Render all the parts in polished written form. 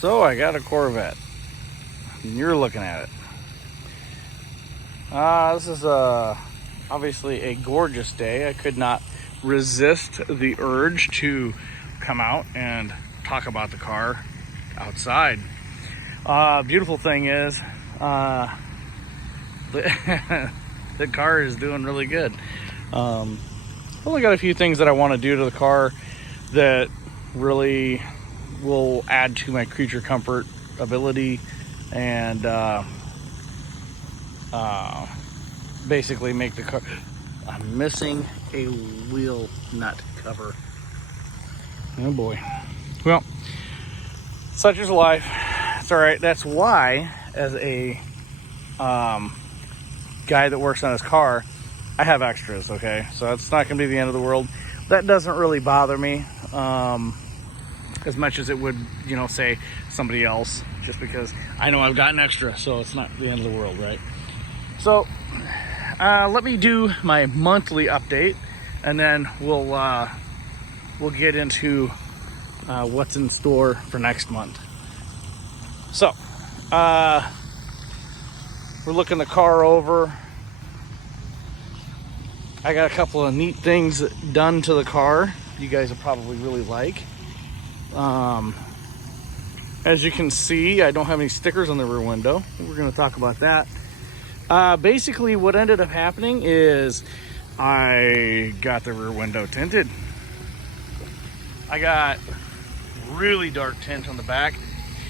So I got a Corvette, and you're looking at it. This is obviously a gorgeous day. I could not resist the urge to come out and talk about the car outside. Beautiful thing is, the car is doing really good. Only got a few things that I want to do to the car that really will add to my creature comfort ability and basically make the car. I'm missing a wheel nut cover. Oh boy. Well, such is life. It's all right. That's why, as a guy that works on his car, I have extras. Okay, so it's not going to be the end of the world. That doesn't really bother me as much as it would, say somebody else, just because I know I've got an extra, so it's not the end of the world, right? So let me do my monthly update, and then we'll get into what's in store for next month. So we're looking the car over. I got a couple of neat things done to the car you guys will probably really like. As you can see, I don't have any stickers on the rear window. We're going to talk about that. Basically, what ended up happening is I got the rear window tinted. I got really dark tint on the back.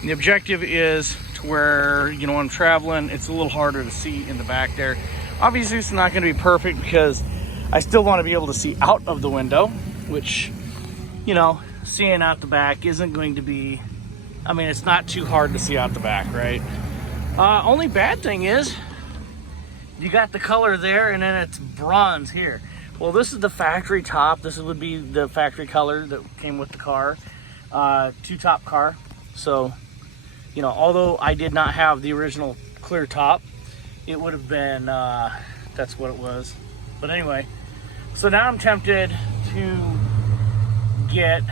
And the objective is to where, when I'm traveling, it's a little harder to see in the back there. Obviously, it's not going to be perfect because I still want to be able to see out of the window, which, seeing out the back isn't going to be, it's not too hard to see out the back, right? Only bad thing is you got the color there and then it's bronze here. Well, this is the factory top. This would be the factory color that came with the car, two-top car. So, although I did not have the original clear top, it would have been, that's what it was. But anyway, so now I'm tempted to get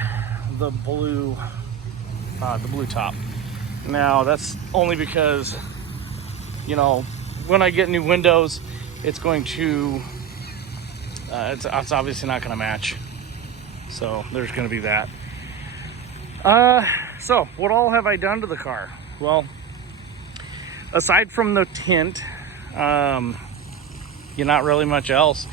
the blue top. Now that's only because, when I get new windows, it's going to, it's obviously not going to match. So there's going to be that. So what all have I done to the car? Well, aside from the tint, not really much else.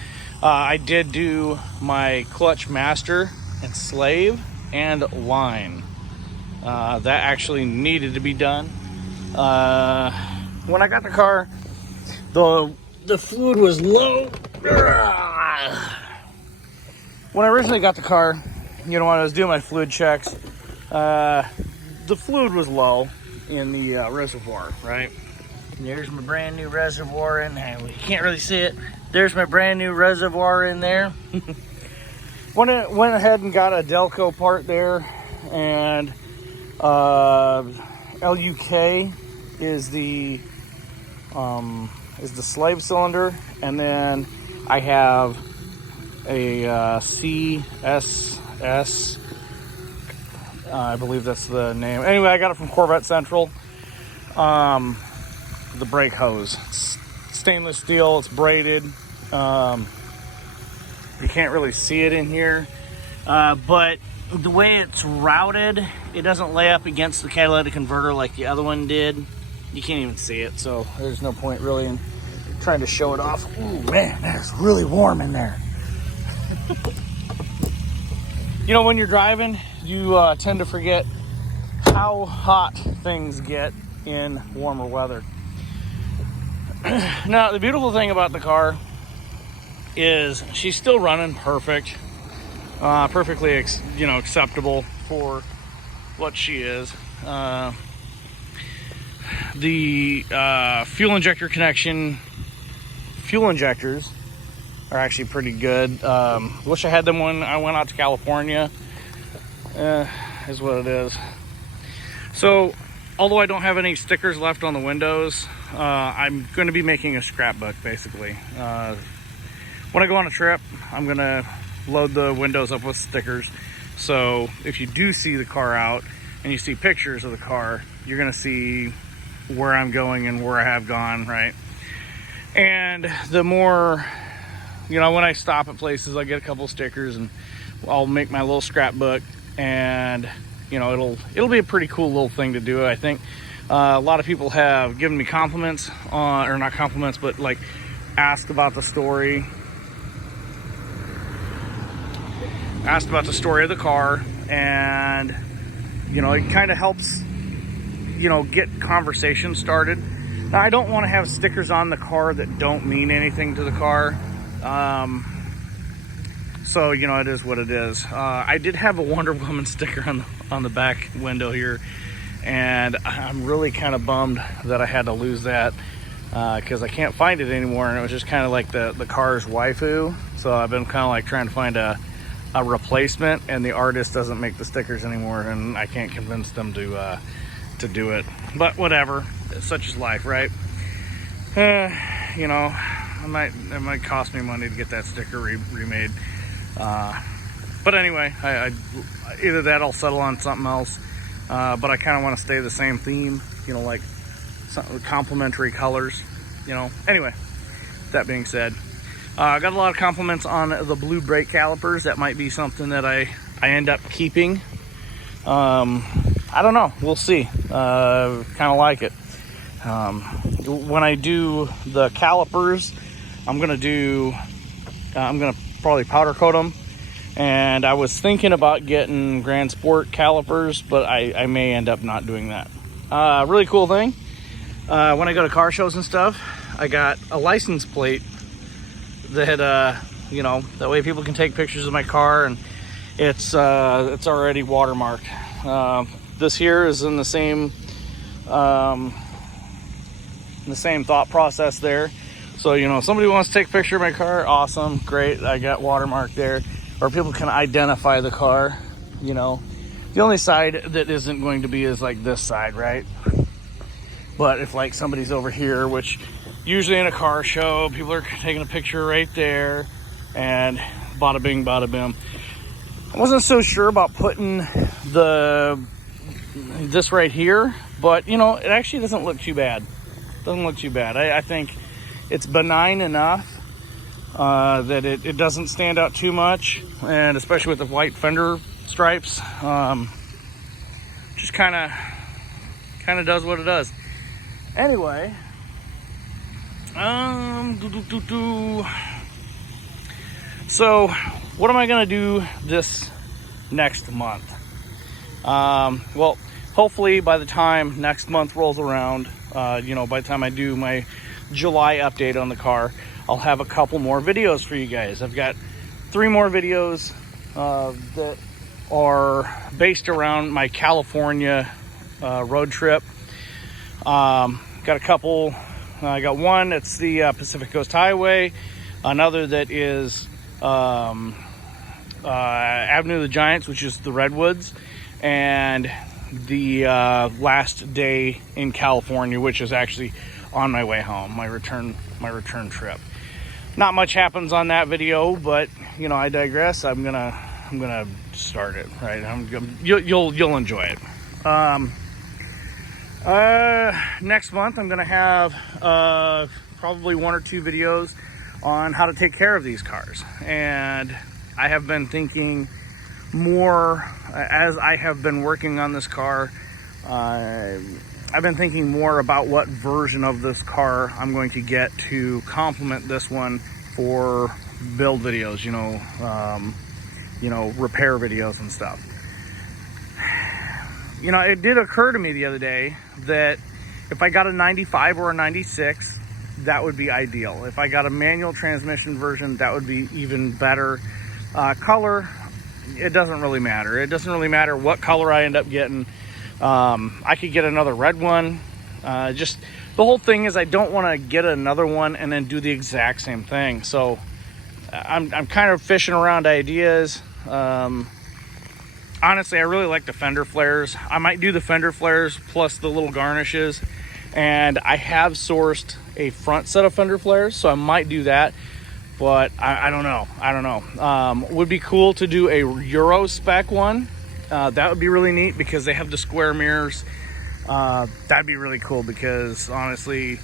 I did do my clutch master and slave and line. That actually needed to be done. When I got the car, the fluid was low. When I originally got the car, when I was doing my fluid checks, the fluid was low in the reservoir, right? There's my brand new reservoir in there. You can't really see it. There's my brand new reservoir in there. Went ahead and got a Delco part there, and LUK is the slave cylinder, and then I have a CSS. I believe that's the name. Anyway, I got it from Corvette Central. The brake hose. It's stainless steel. It's braided. You can't really see it in here, but the way it's routed, it doesn't lay up against the catalytic converter like the other one did. You can't even see it, so there's no point really in trying to show it off. Ooh, man, it's really warm in there. When you're driving, you tend to forget how hot things get in warmer weather. Now, the beautiful thing about the car is she's still running perfect, perfectly, acceptable for what she is. The fuel injector connection, fuel injectors are actually pretty good. Wish I had them when I went out to California. Is what it is. So, although I don't have any stickers left on the windows, I'm going to be making a scrapbook, basically. When I go on a trip, I'm going to load the windows up with stickers. So if you do see the car out and you see pictures of the car, you're gonna see where I'm going and where I have gone, right? And the more, you know, when I stop at places, I get a couple stickers and I'll make my little scrapbook, and you know, it'll be a pretty cool little thing to do, I think. A lot of people have given me compliments on, or not compliments, but like asked about the story of the car, and you know, it kind of helps, you know, get conversation started. Now, I don't want to have stickers on the car that don't mean anything to the car. So, you know, it is what it is. I did have a Wonder Woman sticker on the back window here, and I'm really kind of bummed that I had to lose that, because I can't find it anymore, and it was just kind of like the car's waifu. So I've been kind of like trying to find a replacement, and the artist doesn't make the stickers anymore, and I can't convince them to do it. But whatever, such is life, right? You know, it might cost me money to get that sticker remade. But anyway, I either that, I'll settle on something else. But I kind of want to stay the same theme, you know, like some complementary colors, you know. Anyway, that being said, I got a lot of compliments on the blue brake calipers. That might be something that I end up keeping. I don't know, we'll see. Kind of like it. When I do the calipers, I'm gonna probably powder coat them, and I was thinking about getting Grand Sport calipers, but I may end up not doing that. Really cool thing, when I go to car shows and stuff, I got a license plate that you know, that way people can take pictures of my car, and it's already watermarked. This here is in the same thought process there. So, you know, if somebody wants to take a picture of my car, awesome, great, I got watermark there. Or people can identify the car, you know. The only side that isn't going to be is like this side, right? But if like somebody's over here, which usually in a car show, people are taking a picture right there, and bada bing, bada bim. I wasn't so sure about putting this right here, but you know, it actually doesn't look too bad. I think it's benign enough that it doesn't stand out too much, and especially with the white fender stripes, just kind of does what it does. Anyway, so what am I gonna do this next month? Well, hopefully by the time next month rolls around, you know, by the time I do my July update on the car, I'll have a couple more videos for you guys. I've got 3 more videos that are based around my California road trip. Got a couple. I got one that's the Pacific Coast Highway, another that is Avenue of the Giants, which is the Redwoods, and the last day in California, which is actually on my way home, my return trip. Not much happens on that video, but you know, I digress. I'm gonna start it, right? You'll enjoy it. Next month I'm gonna have probably 1 or 2 videos on how to take care of these cars, and I have been thinking more as I have been working on this car. I've been thinking more about what version of this car I'm going to get to complement this one for build videos, you know, repair videos and stuff. You know, it did occur to me the other day that if I got a 95 or a 96, that would be ideal. If I got a manual transmission version, that would be even better. Color, it doesn't really matter. It doesn't really matter what color I end up getting. I could get another red one. Just the whole thing is I don't want to get another one and then do the exact same thing. So I'm kind of fishing around ideas. Honestly, I really like the fender flares. I might do the fender flares plus the little garnishes, and I have sourced a front set of fender flares, so I might do that. But I don't know. Would be cool to do a Euro spec one. That would be really neat because they have the square mirrors. That'd be really cool because honestly,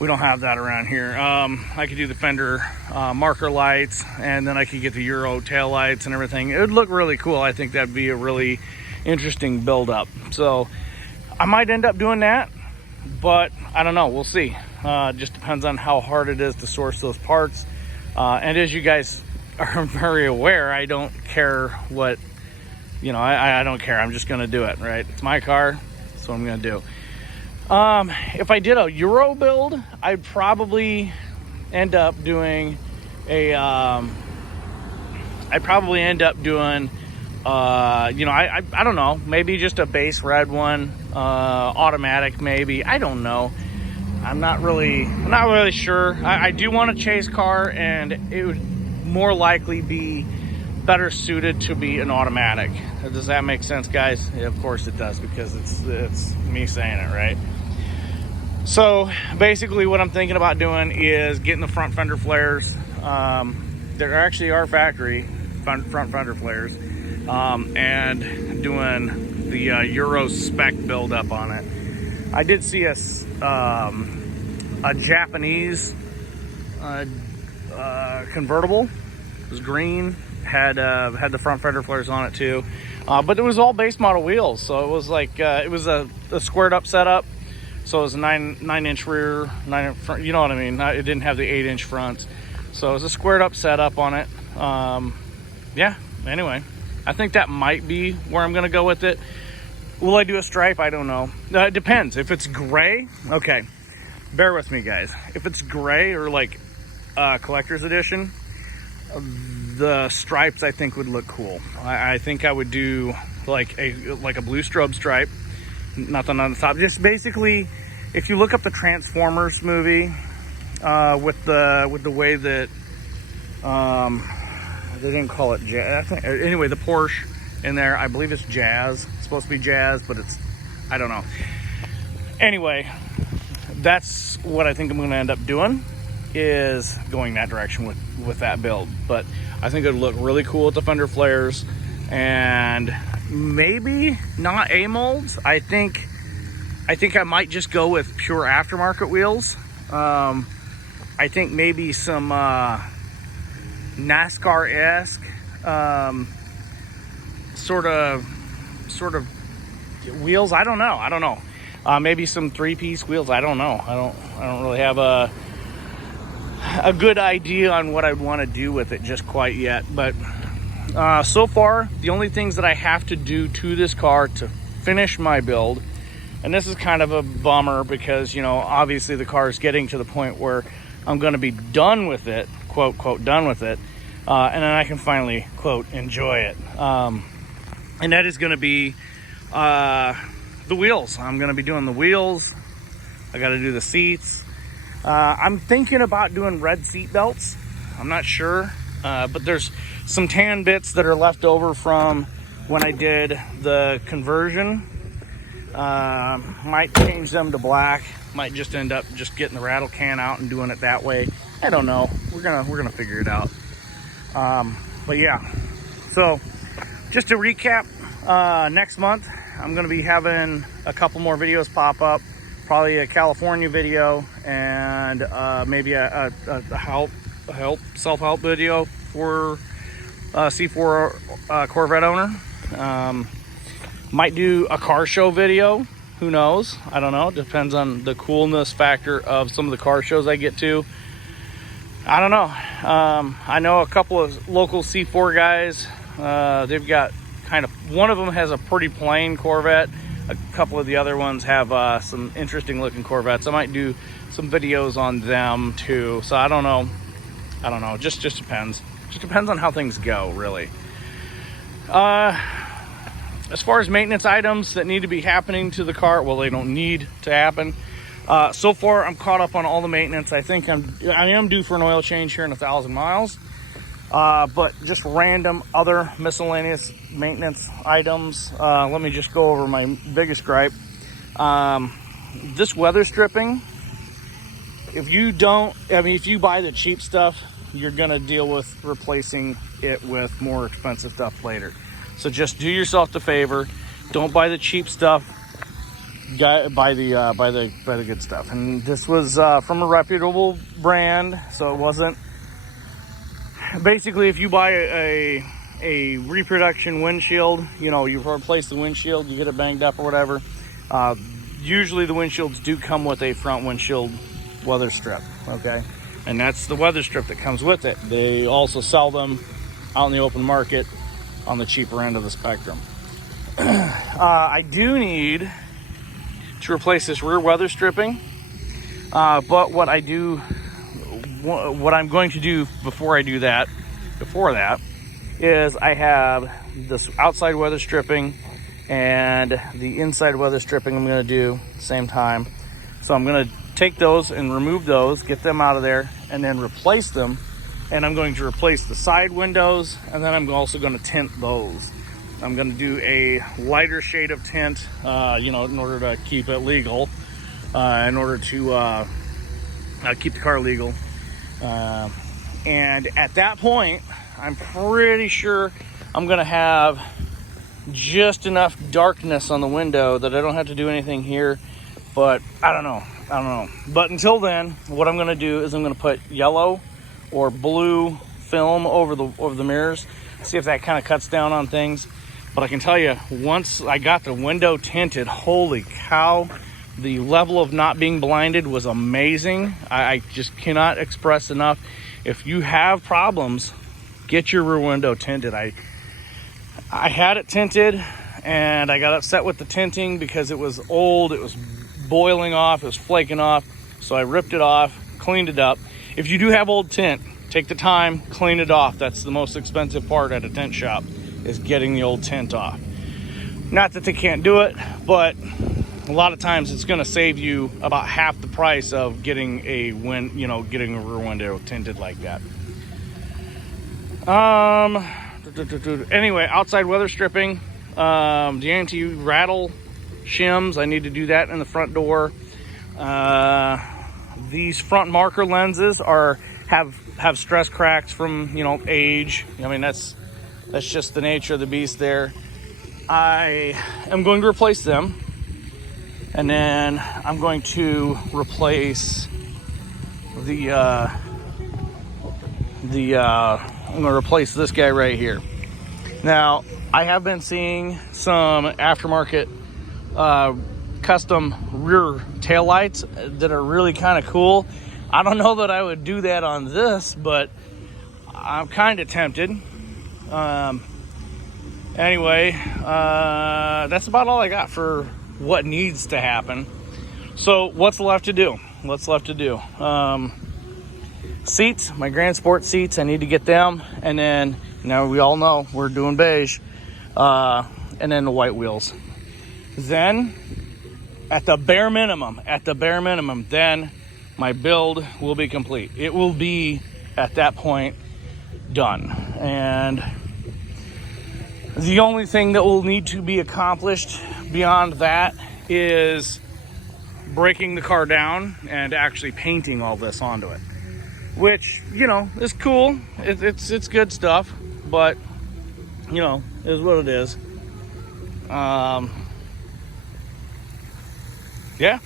we don't have that around here. I could do the fender marker lights, and then I could get the Euro tail lights and everything. It would look really cool. I think that'd be a really interesting build up. So I might end up doing that, but I don't know. We'll see. Just depends on how hard it is to source those parts. And as you guys are very aware, I don't care what, you know, I don't care. I'm just going to do it, right? It's my car. That's what I'm going to do. If I did a Euro build, I'd probably end up doing a, you know, I don't know, maybe just a base red one, automatic maybe. I don't know. I'm not really sure. I do want a chase car, and it would more likely be better suited to be an automatic. Does that make sense, guys? Yeah, of course it does, because it's me saying it, right? So basically what I'm thinking about doing is getting the front fender flares. There actually are factory front fender flares, and doing the Euro spec build up on it. I did see a Japanese convertible. It was green, had the front fender flares on it too, but it was all base model wheels. So it was like it was a squared up setup. So it was a 9-inch rear, 9 front. You know what I mean? It didn't have the 8-inch fronts. So it was a squared up setup on it. Yeah. Anyway, I think that might be where I'm gonna go with it. Will I do a stripe? I don't know. It depends. If it's gray, okay. Bear with me, guys. If it's gray or like collector's edition, the stripes I think would look cool. I think I would do like a blue strobe stripe, nothing on the top. Just basically, if you look up the Transformers movie, with the way that they didn't call it jazz. Anyway, the Porsche in there, I believe it's jazz. It's supposed to be jazz, but it's, I don't know. Anyway, that's what I think I'm going to end up doing, is going that direction with that build. But I think it would look really cool with the fender flares, and maybe not A molds. I think I might just go with pure aftermarket wheels. I think maybe some NASCAR-esque sort of wheels. I don't know. Maybe some 3-piece wheels. I don't know. I don't really have a good idea on what I'd want to do with it just quite yet. But so far, the only things that I have to do to this car to finish my build, and this is kind of a bummer because, you know, obviously the car is getting to the point where I'm going to be done with it, quote, done with it, and then I can finally, quote, enjoy it. And that is going to be the wheels. I'm going to be doing the wheels. I got to do the seats. I'm thinking about doing red seat belts. I'm not sure, but there's some tan bits that are left over from when I did the conversion. Might change them to black. Might just end up just getting the rattle can out and doing it that way. I don't know. We're gonna figure it out. But yeah. So just to recap, next month I'm gonna be having a couple more videos pop up. Probably a California video and maybe a self-help video for C4 Corvette owner. Might do a car show video. Who knows? I don't know. Depends on the coolness factor of some of the car shows I get to. I don't know. I know a couple of local C4 guys. They've got kind of, one of them has a pretty plain Corvette. A couple of the other ones have some interesting looking Corvettes. I might do some videos on them too. So I don't know. Just depends. Just depends on how things go, really. As far as maintenance items that need to be happening to the car, well, they don't need to happen. So far, I'm caught up on all the maintenance. I think I am due for an oil change here in 1,000 miles. But just random other miscellaneous maintenance items. Let me just go over my biggest gripe. This weather stripping, if you buy the cheap stuff, you're gonna deal with replacing it with more expensive stuff later. So just do yourself the favor. Don't buy the cheap stuff. Buy the good stuff. And this was from a reputable brand, so it wasn't. Basically, if you buy a reproduction windshield, you know, you replace the windshield, you get it banged up or whatever. Usually the windshields do come with a front windshield weather strip, okay? And that's the weather strip that comes with it. They also sell them out in the open market on the cheaper end of the spectrum. I do need to replace this rear weather stripping, but what I'm going to do before that is I have this outside weather stripping and the inside weather stripping I'm going to do at the same time. So I'm going to take those and remove those, get them out of there, and then replace them. And I'm going to replace the side windows, and then I'm also going to tint those. I'm going to do a lighter shade of tint, you know, in order to keep it legal, in order to keep the car legal. And at that point, I'm pretty sure I'm going to have just enough darkness on the window that I don't have to do anything here. But I don't know. But until then, what I'm going to do is I'm going to put yellow or blue film over the mirrors, see if that kind of cuts down on things. But I can tell you, once I got the window tinted, holy cow, the level of not being blinded was amazing. I just cannot express enough. If you have problems, get your rear window tinted. I had it tinted and I got upset with the tinting because it was old, it was boiling off, it was flaking off. So I ripped it off, cleaned it up. If you do have old tint, take the time, clean it off. That's the most expensive part at a tint shop, is getting the old tint off. Not that they can't do it, but a lot of times it's going to save you about half the price of getting getting a rear window tinted like that. Anyway, outside weather stripping, the anti-rattle shims, I need to do that in the front door. These front marker lenses have stress cracks from, you know, age. I mean, that's just the nature of the beast there. I am going to replace them, and then I'm going to replace I'm going to replace this guy right here. Now, I have been seeing some aftermarket custom rear taillights that are really kind of cool. I don't know that I would do that on this, but I'm kind of tempted. Anyway, that's about all I got for what needs to happen. So what's left to do? Seats, my Grand Sport seats, I need to get them. And then, now we all know we're doing beige. And then the white wheels. Then, at the bare minimum, then my build will be complete. It will be, at that point, done. And the only thing that will need to be accomplished beyond that is breaking the car down and actually painting all this onto it. Which, you know, is cool. It's good stuff, but, you know, is what it is. Yeah.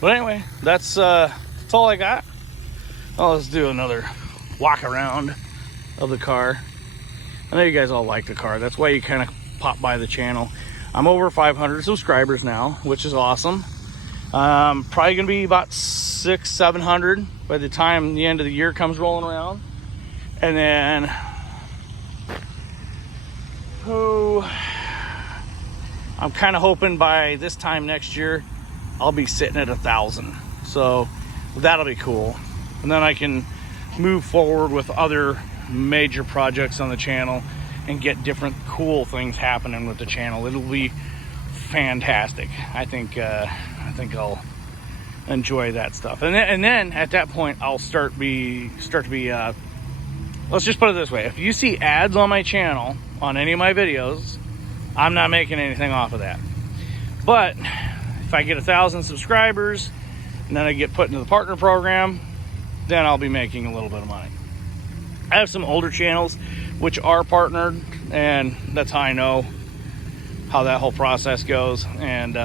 But anyway, that's all I got. Well, let's do another walk around of the car. I know you guys all like the car. That's why you kind of pop by the channel. I'm over 500 subscribers now, which is awesome. Probably gonna be about 600-700 by the time the end of the year comes rolling around. And then I'm kind of hoping by this time next year I'll be sitting at 1,000. So that'll be cool. And then I can move forward with other major projects on the channel and get different cool things happening with the channel. It'll be fantastic. I think I'll enjoy that stuff. And then at that point I'll start to be let's just put it this way. If you see ads on my channel on any of my videos, I'm not making anything off of that. But if I get 1,000 subscribers and then I get put into the partner program, then I'll be making a little bit of money. I have some older channels which are partnered and that's how I know how that whole process goes. And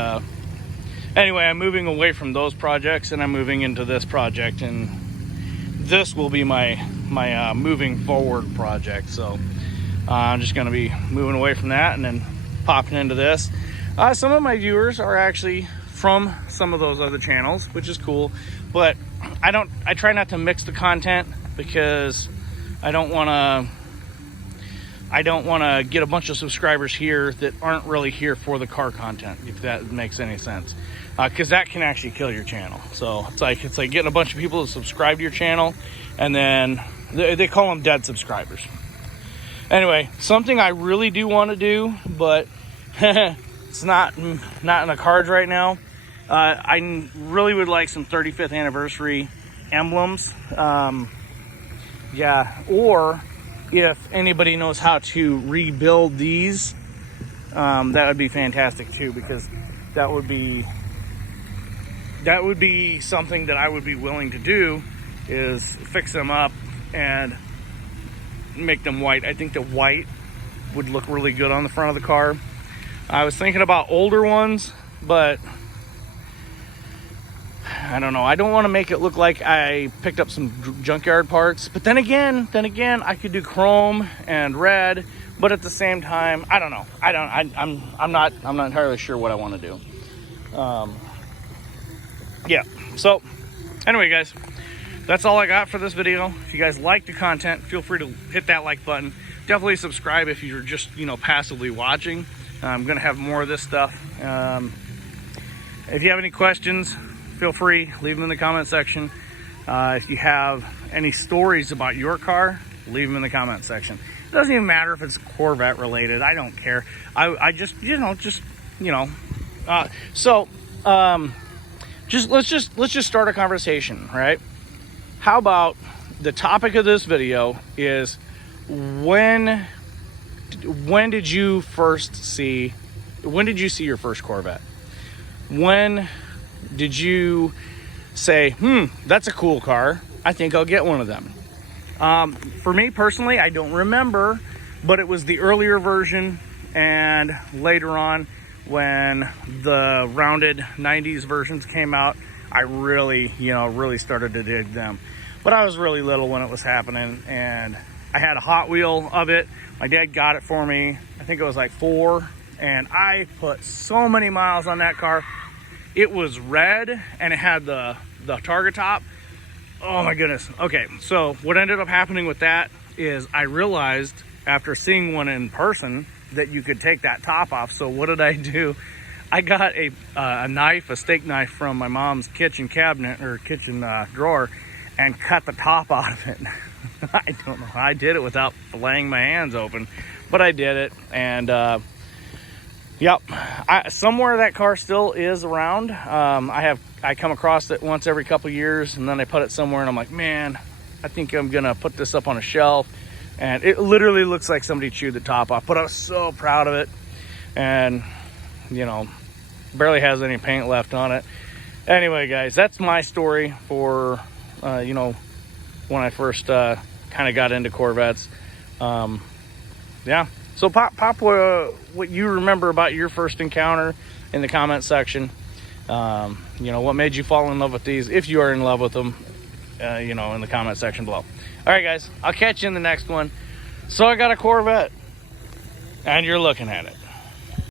anyway, I'm moving away from those projects and I'm moving into this project, and this will be my moving forward project. So I'm just going to be moving away from that and then popping into this. Some of my viewers are actually from some of those other channels, which is cool, but I try not to mix the content because I don't want to get a bunch of subscribers here that aren't really here for the car content, if that makes any sense, because that can actually kill your channel. So it's like getting a bunch of people to subscribe to your channel and then they call them dead subscribers. Anyway, something I really do want to do, but it's not in the cards right now. I really would like some 35th anniversary emblems. Yeah, or if anybody knows how to rebuild these, that would be fantastic too, because that would be something that I would be willing to do, is fix them up and make them white. I think the white would look really good on the front of the car. I was thinking about older ones, but I don't know. I don't want to make it look like I picked up some junkyard parts. But then again, I could do chrome and red. But at the same time, I don't know. I'm not entirely sure what I want to do. Yeah. So anyway, guys, that's all I got for this video. If you guys like the content, feel free to hit that like button. Definitely subscribe if you're just passively watching. I'm gonna have more of this stuff. If you have any questions, feel free, leave them in the comment section. If you have any stories about your car, leave them in the comment section. It doesn't even matter if it's Corvette related. I don't care. I just let's just start a conversation, right? How about the topic of this video is when did you see your first Corvette? When did you say, that's a cool car, I think I'll get one of them? For me personally, I don't remember, but it was the earlier version, and later on when the rounded 90s versions came out, I really started to dig them. But I was really little when it was happening, and I had a Hot Wheel of it. My dad got it for me. I think it was like 4, and I put so many miles on that car. It was red and it had the target top. Oh my goodness. Okay, so what ended up happening with that is I realized after seeing one in person that you could take that top off. So what did I do? I got a steak knife from my mom's kitchen cabinet or kitchen drawer, and cut the top out of it. I don't know how I did it without filleting my hands open, but I did it. And yep, somewhere that car still is around. I come across it once every couple years, and then I put it somewhere and I'm like, man, I think I'm gonna put this up on a shelf. And it literally looks like somebody chewed the top off, but I was so proud of it. And barely has any paint left on it. Anyway, guys, that's my story for when I first kind of got into Corvettes. Yeah, so pop what you remember about your first encounter in the comment section. What made you fall in love with these, if you are in love with them, in the comment section below. All right, guys, I'll catch you in the next one. So I got a Corvette, and you're looking at it.